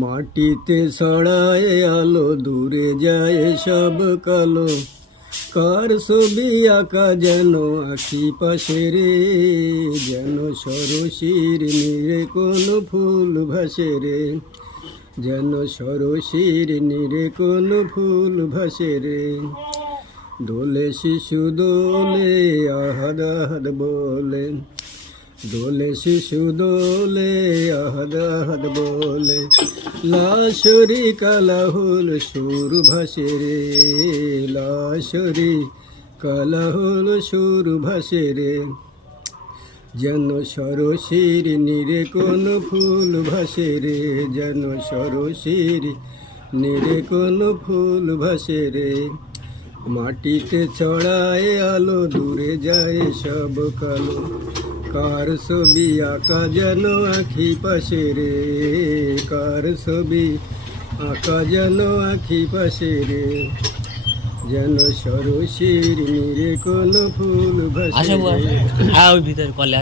মাটিতে ছড়ায় আলো, দূরে যায় সব কালো। কার ছবি আঁকা যেন আঁখি পাশে রে, যেন সরসির নীরে কোন ফুল ভাসে রে, যেন সরসির নীরে কোন ফুল ভাসে রে। দোলে শিশু দোলে আহাদ আহাদ বলে, দোলে শিশু দোলে আহাদ আহাদ বলে। লাশরি কালাহুল সুর ভাসে রে, লাশরি কালাহুল সুর ভাসে রে, যেন সরসির নীরে কোন ফুল ভাসে রে, যেন সরসির নীরে কোন ফুল ভাসে রে। মাটিতে ছড়ায় আলো, দূরে যায় সব কালো। কার ছবি আঁকা যেন আঁখি পাশে রে, কার ছবি আঁকা যেন আঁখি পাশে রে, যেন সরসির নীরে কোন ফুল ভাসে রে। ভিতরে কলে